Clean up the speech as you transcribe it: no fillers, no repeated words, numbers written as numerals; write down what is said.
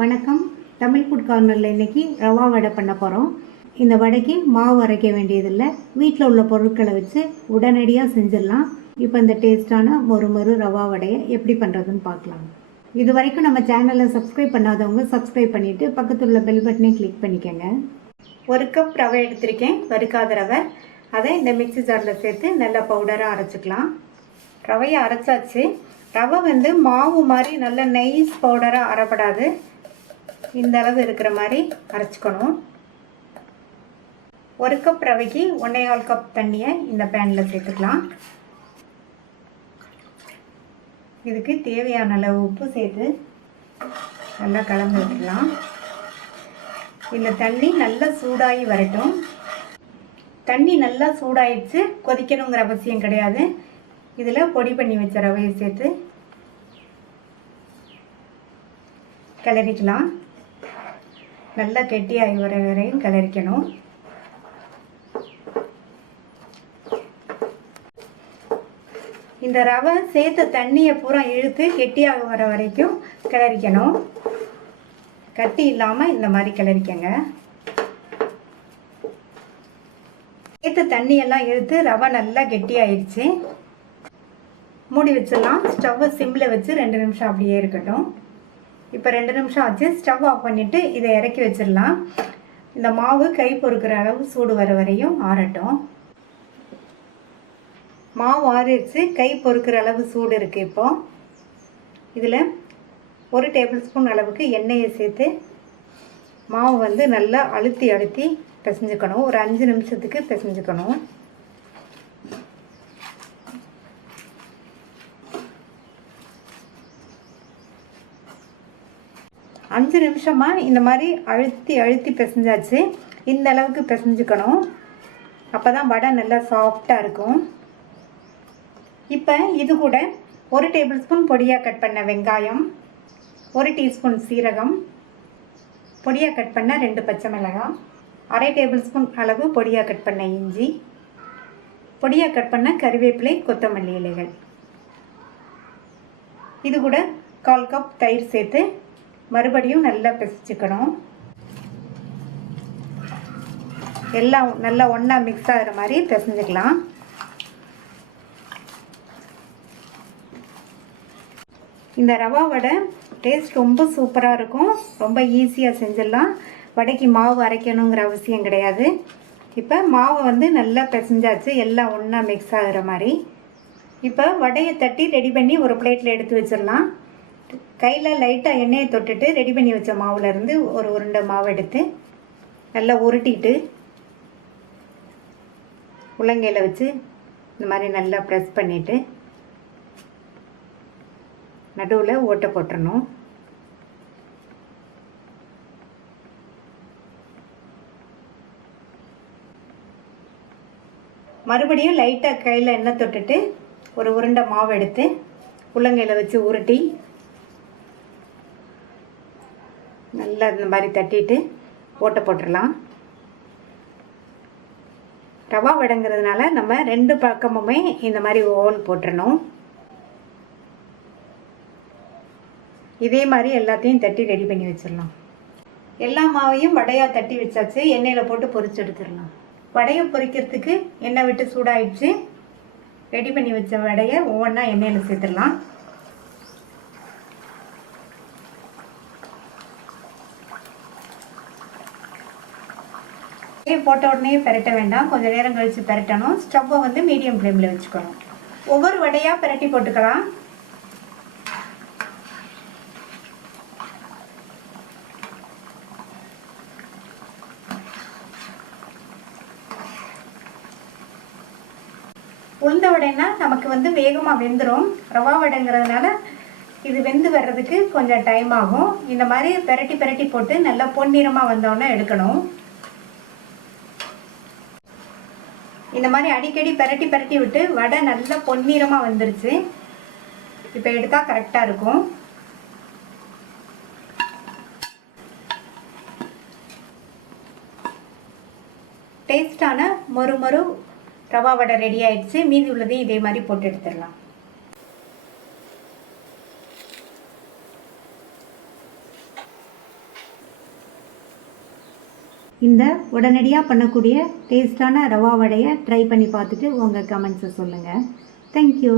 வணக்கம். தமிழ் ஃபுட் கார்னரில் இன்றைக்கி ரவா வடை பண்ண போகிறோம். இந்த வடைக்கு மாவு அரைக்க வேண்டியதில்லை, வீட்டில் உள்ள பொருட்களை வச்சு உடனடியாக செஞ்சிடலாம். இப்போ இந்த டேஸ்ட்டான மொறு ரவா வடையை எப்படி பண்ணுறதுன்னு பார்க்கலாம். இது வரைக்கும் நம்ம சேனலை சப்ஸ்கிரைப் பண்ணாதவங்க சப்ஸ்கிரைப் பண்ணிவிட்டு பக்கத்தில் உள்ள பெல் பட்டனை கிளிக் பண்ணிக்கோங்க. 1 கப் ரவை எடுத்திருக்கேன், வறுக்காத ரவை. அதை இந்த மிக்ஸி ஜாரில் சேர்த்து நல்லா பவுடராக அரைச்சிக்கலாம். ரவையை அரைச்சாச்சு. ரவை மாவு மாதிரி நல்ல நைஸ் பவுடராக அரைப்படாது, இந்த அளவு இருக்கிற மாதிரி அரைச்சிக்கணும். 1 கப் ரவைக்கு 1.25 கப் தண்ணியை இந்த பேனில் சேர்த்துக்கலாம். இதுக்கு தேவையான அளவு உப்பு சேர்த்து நல்லா கலந்து விட்டுக்கலாம். இந்த தண்ணி நல்லா சூடாகி வரட்டும். தண்ணி நல்லா சூடாயிடுச்சு, கொதிக்கணுங்கிற அவசியம் கிடையாது. இதில் பொடி பண்ணி வச்ச ரவையை சேர்த்து கிளறிக்கலாம். நல்லா கெட்டியாகி வர வரையும் கிளறிக்கணும். இந்த ரவை சேர்த்த தண்ணியை பூரா இழுத்து கெட்டியாக வர வரைக்கும் கிளறிக்கணும். கட்டி இல்லாமல் இந்த மாதிரி கிளறிக்கங்க. சேர்த்த தண்ணியெல்லாம் இழுத்து ரவை நல்லா கெட்டியாயிடுச்சு. மூடி வச்சிடலாம். ஸ்டவ்வை சிம்மில் வச்சு 2 நிமிஷம் அப்படியே இருக்கட்டும். இப்போ 2 நிமிஷம் ஆச்சு. ஸ்டவ் ஆஃப் பண்ணிவிட்டு இதை இறக்கி வச்சிடலாம். இந்த மாவு கை பொறுக்கிற அளவு சூடு வர வரையும் ஆறட்டும். மாவு ஆறிடுச்சு, கை பொறுக்கிற அளவு சூடு இருக்குது. இப்போது இதில் 1 டேபிள் ஸ்பூன் அளவுக்கு எண்ணெயை சேர்த்து மாவு நல்லா அழுத்தி பிசைஞ்சுக்கணும். ஒரு 5 நிமிஷத்துக்கு பிசைஞ்சுக்கணும். அஞ்சு நிமிஷமாக இந்த மாதிரி அழுத்தி பிசைஞ்சாச்சு. இந்த அளவுக்கு பிசைஞ்சுக்கணும். அப்போ தான் வடை நல்லா சாஃப்டாக இருக்கும். இப்போ இது கூட 1 டேபிள் ஸ்பூன் பொடியாக கட் பண்ண வெங்காயம், 1 டீஸ்பூன் சீரகம், பொடியாக கட் பண்ண 2 பச்சை மிளகாய், 1/2 டேபிள் ஸ்பூன் அளவு பொடியாக கட் பண்ண இஞ்சி, பொடியாக கட் பண்ண கறிவேப்பிலை, கொத்தமல்லி இலைகள். இது கூட 1/4 கப் தயிர் சேர்த்து மறுபடியும் நல்லா பிசைச்சுக்கணும். எல்லாம் நல்லா ஒன்றா மிக்ஸ் ஆகிற மாதிரி பிசைஞ்சுக்கலாம். இந்த ரவா வடை டேஸ்ட் ரொம்ப சூப்பராக இருக்கும். ரொம்ப ஈஸியாக செஞ்சிடலாம். வடைக்கு மாவு அரைக்கணுங்கிற அவசியம் கிடையாது. இப்போ மாவு நல்லா பிசைஞ்சாச்சு, எல்லாம் ஒன்றா மிக்ஸ் ஆகிற மாதிரி. இப்போ வடையை தட்டி ரெடி பண்ணி ஒரு பிளேட்டில் எடுத்து வச்சிடலாம். கையில் லைட்டாக எண்ணெயை தொட்டுட்டு ரெடி பண்ணி வச்ச மாவுலேருந்து ஒரு உருண்டை மாவு எடுத்து நல்லா உருட்டிட்டு உள்ளங்கையில் வச்சு இந்த மாதிரி நல்லா ப்ரெஸ் பண்ணிவிட்டு நடுவில் ஓட்டை போட்டுறணும். மறுபடியும் லைட்டாக கையில் எண்ணெய் தொட்டுட்டு ஒரு உருண்டை மாவு எடுத்து உள்ளங்கையில் வச்சு உருட்டி நல்லா இந்த மாதிரி தட்டிட்டு ஓட்டை போட்டுடலாம். ரவா வடைங்கிறதுனால நம்ம 2 பக்கமுமே இந்த மாதிரி ஓல் போட்டுறணும். இதே மாதிரி எல்லாத்தையும் தட்டி ரெடி பண்ணி வச்சிடலாம். எல்லா மாவையும் வடையாக தட்டி வச்சாச்சு. எண்ணெயில் போட்டு பொரிச்சு எடுத்துடலாம். வடையை பொரிக்கிறதுக்கு எண்ணெய் விட்டு சூடாயிடுச்சு. ரெடி பண்ணி வச்ச வடையை ஒவ்வொன்றா எண்ணெயில் சேர்த்துடலாம். போட்ட உடனே பெரட்ட வேண்டாம், கொஞ்சம் நேரம் கழித்து பெரட்டணும். ஸ்டவ்வை மீடியம் ஃப்ளேமில் வச்சுக்கணும். ஒவ்வொரு வடையாக பெரட்டி போட்டுக்கலாம். உளுந்த வடைன்னா நமக்கு வேகமாக வெந்துடும். ரவா வடைங்கிறதுனால இது வெந்து வர்றதுக்கு கொஞ்சம் டைம் ஆகும். இந்த மாதிரி பெரட்டி போட்டு நல்லா பொன்னிறமாக வந்தோடனே எடுக்கணும். இந்த மாதிரி அடிக்கடி பெரட்டி விட்டு வடை நல்லா பொன்னிறமாக வந்துருச்சு. இப்போ எடுத்தால் கரெக்டாக இருக்கும். டேஸ்டான மொறு ரவா வடை ரெடி ஆயிடுச்சு. மீதி உள்ளதையும் இதே மாதிரி போட்டு எடுத்துடலாம். இந்த உடனடியாக பண்ணக்கூடிய டேஸ்டான ரவா வடையை ட்ரை பண்ணி பார்த்துட்டு உங்கள் கமெண்ட்ஸை சொல்லுங்கள். தேங்க்யூ.